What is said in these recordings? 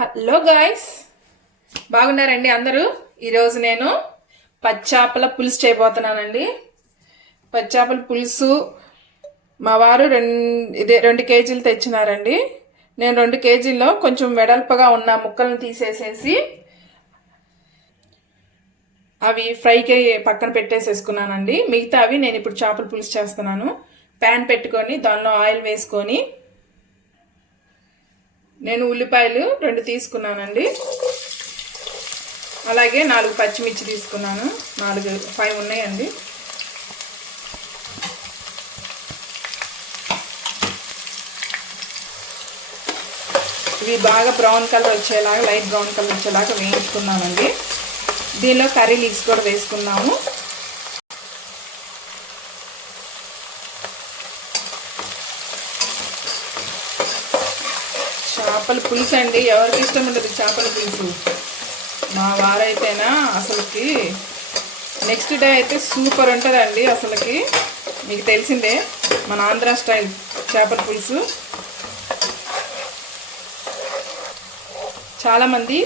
Hello guys. బాగున్నారండి అందరూ? ఈరోజు నేను పచ్చాపల పులుసు చేయబోతున్నానండి. పచ్చాపల పులుసు మా వారు రెండు ఇదే రెండు కేజీలు తెచ్చినారండి. నేను రెండు కేజీల్లో కొంచెం వెడల్పగా ఉన్న ముక్కలను తీసేసేసి అవి ఫ్రైకి పక్కన పెట్టేసేసుకున్నానండి. మిగతా అవి నేను ఇప్పుడు చేపల పులుసు చేస్తున్నాను. ప్యాన్ పెట్టుకొని దానిలో ఆయిల్ వేసుకొని నేను ఉల్లిపాయలు రెండు తీసుకున్నానండి. అలాగే నాలుగు పచ్చిమిర్చి తీసుకున్నాను. నాలుగు ఫైవ్ ఉన్నాయండి. ఇవి బాగా బ్రౌన్ కలర్ వచ్చేలాగా లైట్ బ్రౌన్ కలర్ వచ్చేలాగా వేయించుకున్నానండి. దీనిలో కర్రీ లీక్స్ కూడా వేసుకున్నాము. చేపల పులుసు అండి. ఎవరికి ఇష్టం ఉండదు చేపల పులుసు. మా వారైతేనా అసలుకి నెక్స్ట్ డే అయితే సూపర్ ఉంటుందండి అసలుకి. మీకు తెలిసిందే మన ఆంధ్ర స్టైల్ చేపల పులుసు. చాలామంది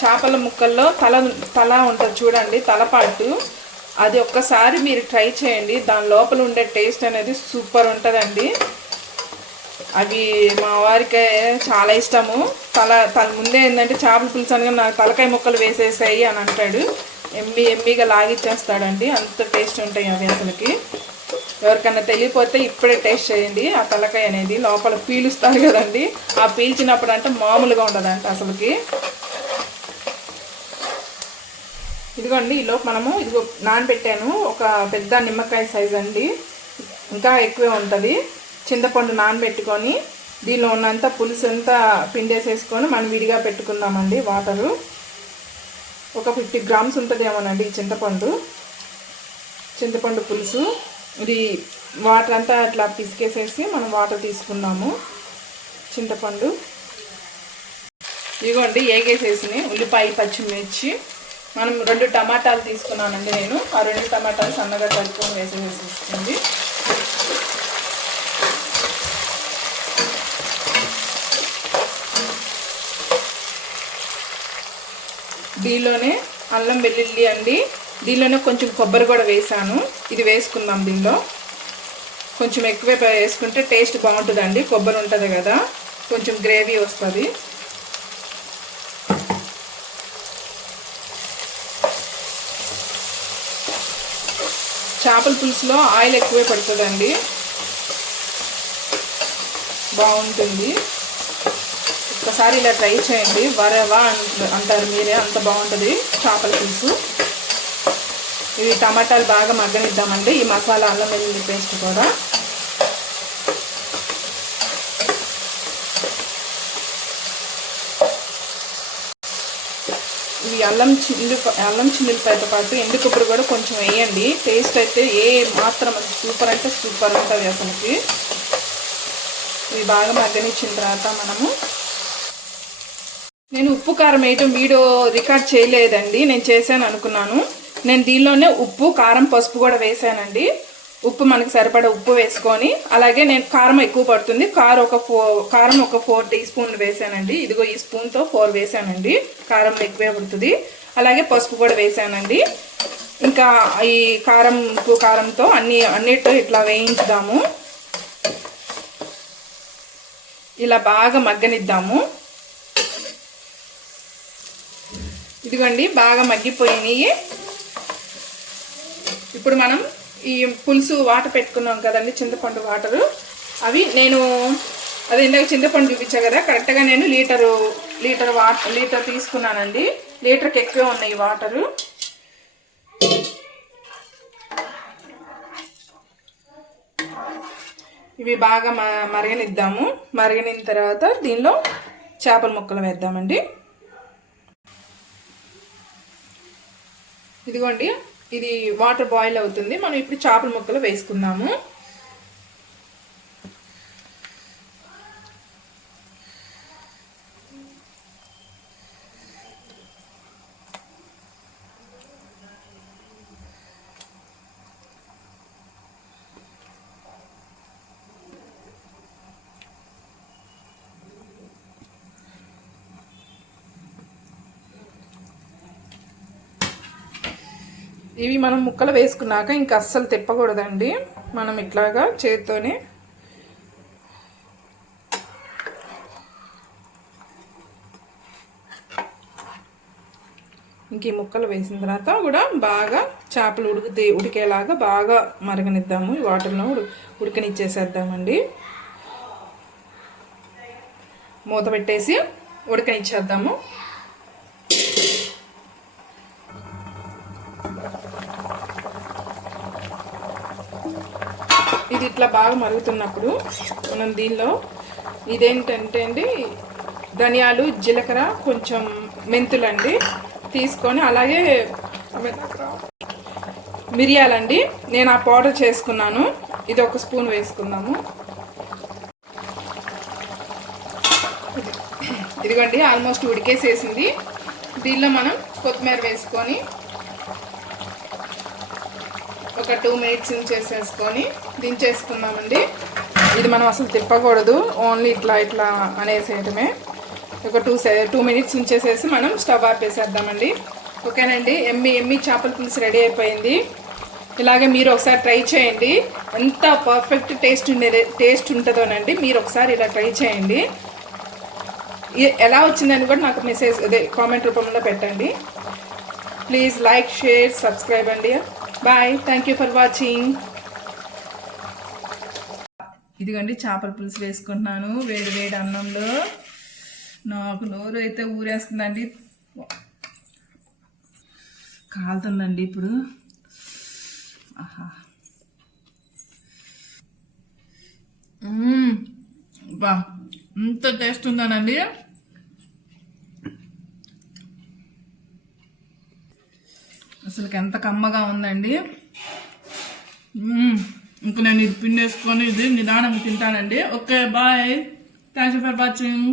చేపల ముక్కల్లో తల తల ఉంటుంది చూడండి తలపాటు అది ఒక్కసారి మీరు ట్రై చేయండి. దాని లోపల ఉండే టేస్ట్ అనేది సూపర్ ఉంటుందండి. అవి మా వారికి చాలా ఇష్టము. తల తన ముందే ఏంటంటే చేపల పులుసు అనగా నాకు తలకాయ ముక్కలు వేసేసాయి అని అంటాడు. ఎమ్మి ఎమ్మిగా లాగిచ్చేస్తాడండి. అంత టేస్ట్ ఉంటాయి అవి అసలుకి. ఎవరికన్నా తెలియపోతే ఇప్పుడే టేస్ట్ చేయండి. ఆ తలకాయ అనేది లోపల పీలుస్తారు కదండి. ఆ పీల్చినప్పుడు అంటే మామూలుగా ఉండదంట అసలుకి. ఇదిగోండి ఈలోపు మనము ఇదిగో నానబెట్టాను. ఒక పెద్ద నిమ్మకాయ సైజ్ అండి ఇంకా ఎక్కువే ఉంటుంది. చింతపండు నానబెట్టుకొని దీనిలో ఉన్నంత పులుసు అంతా పిండేసేసుకొని మనం విడిగా పెట్టుకుందామండి వాటరు. ఒక ఫిఫ్టీ గ్రామ్స్ ఉంటుందేమోనండి ఈ చింతపండు. చింతపండు పులుసు. ఇది వాటర్ అంతా అట్లా పిసికేసేసి మనం వాటర్ తీసుకున్నాము. చింతపండు. ఇదిగోండి ఏగేసేసి ఉల్లిపాయ పచ్చిమిర్చి. మనం రెండు టమాటాలు తీసుకున్నానండి నేను. ఆ రెండు టమాటాలు సన్నగా కలుపుకొని వేసేసేస్తుంది దీనిలోనే అల్లం వెల్లుల్లి అండి. దీనిలోనే కొంచెం కొబ్బరి కూడా వేసాను. ఇది వేసుకుందాం దీనిలో. కొంచెం ఎక్కువ వేసుకుంటే టేస్ట్ బాగుంటుందండి. కొబ్బరి ఉంటుంది కదా. కొంచెం గ్రేవీ వస్తుంది. చేపల పులుసులో ఆయిల్ ఎక్కువే పడుతుందండి. బాగుంటుంది. ఒకసారి ఇలా ట్రై చేయండి. వరవా అంటారు మీరే అంత బాగుంటుంది. చేపల పులుసు. ఇవి టమాటాలు బాగా మగ్గనిద్దామండి. ఈ మసాలా అల్లం వెల్లుల్లి పేస్ట్ కూడా. ఇవి అల్లం చిల్లు అల్లం చిల్లులతో పాటు ఎండు కొబ్బరి కూడా కొంచెం వేయండి. టేస్ట్ అయితే ఏ మాత్రం సూపర్ అంటే సూపర్ ఉంటుంది అసలుకి. ఇవి బాగా మగ్గనిచ్చిన తర్వాత మనము నేను ఉప్పు కారం వేయటం వీడియో రికార్డ్ చేయలేదండి నేను చేశాను అనుకున్నాను. నేను దీనిలోనే ఉప్పు కారం పసుపు కూడా వేసానండి ఉప్పు మనకి సరిపడా ఉప్పు వేసుకొని అలాగే నేను కారం ఎక్కువ పడుతుంది. కారం ఒక ఫో కారం ఒక ఫోర్ టీ స్పూన్లు వేసానండి ఇదిగో ఈ స్పూన్తో ఫోర్ వేసానండి కారం ఎక్కువే పడుతుంది. అలాగే పసుపు కూడా వేసానండి ఇంకా ఈ కారం ఉప్పు కారంతో అన్ని అన్నిటితో ఇట్లా వేయించుదాము. ఇలా బాగా మగ్గనిద్దాము. ఇదిగోండి బాగా మగ్గిపోయినాయి. ఇప్పుడు మనం ఈ పులుసు వాటర్ పెట్టుకున్నాం కదండి చింతపండు వాటరు. అవి నేను అదే ఇందాక చింతపండు చూపించా కదా కరెక్ట్గా నేను లీటరు లీటర్ వాటర్ లీటర్ తీసుకున్నానండి. లీటర్కి ఎక్కువే ఉన్నాయి వాటరు. ఇవి బాగా మ మరగనిద్దాము. మరగనిన తర్వాత దీనిలో చేపల ముక్కలు వేద్దామండి. ఇదిగోండి ఇది వాటర్ బాయిల్ అవుతుంది. మనం ఇప్పుడు చేపల ముక్కలు వేసుకుందాము. ఇవి మనం ముక్కలు వేసుకున్నాక ఇంకా అస్సలు తిప్పకూడదండి. మనం ఇట్లాగా చేత్తోనే ఇంక ఈ ముక్కలు వేసిన తర్వాత కూడా బాగా చేపలు ఉడికితే ఉడికేలాగా బాగా మరగనిద్దాము. ఈ వాటర్లో ఉడి ఉడకనిచ్చేసేద్దామండి. మూత పెట్టేసి ఉడకనిచ్చేద్దాము. ఇది ఇట్లా బాగా మరుగుతున్నప్పుడు మనం దీనిలో ఇదేంటంటే అండి ధనియాలు జీలకర్ర కొంచెం మెంతులండి తీసుకొని అలాగే మిరియాలండి. నేను ఆ పౌడర్ చేసుకున్నాను. ఇది ఒక స్పూన్ వేసుకుందాము. ఇదిగోండి ఆల్మోస్ట్ ఉడికేసేసింది. దీనిలో మనం కొత్తిమీర వేసుకొని ఒక టూ మినిట్స్ చేసేసుకొని దించేసుకుందామండి. ఇది మనం అసలు తిప్పకూడదు. ఓన్లీ ఇట్లా ఇట్లా అనేసేయటమే. ఒక టూ సె టూ మినిట్స్ ఉంచేసేసి మనం స్టవ్ ఆపేసేద్దామండి. ఓకేనండి? ఎమ్మి ఎమ్మి చేపల పులుసు రెడీ అయిపోయింది. ఇలాగే మీరు ఒకసారి ట్రై చేయండి. ఎంత పర్ఫెక్ట్ టేస్ట్ ఉండేది టేస్ట్ ఉంటుందోనండి. మీరు ఒకసారి ఇలా ట్రై చేయండి. ఎలా వచ్చిందని కూడా నాకు మెసేజ్ అదే కామెంట్ రూపంలో పెట్టండి. ప్లీజ్ లైక్ షేర్ సబ్స్క్రైబ్ అండి. Bye thank you for watching ఇదిగోండి చేపల పులుసు వేసుకుంటున్నాను. వేడి వేడి అన్నంలో. నాకు నోరు అయితే ఊరేస్తుందండి. కాలుతుందండి ఇప్పుడు. ఆహా. బా ఇంత టేస్ట్ ఉందానండి. అసలు ఎంత కమ్మగా ఉందండి. ఇంకా ఇంక నేను ఇది పిండేసుకొని ఇది నిదానం తింటానండి. Okay bye. Thank you for watching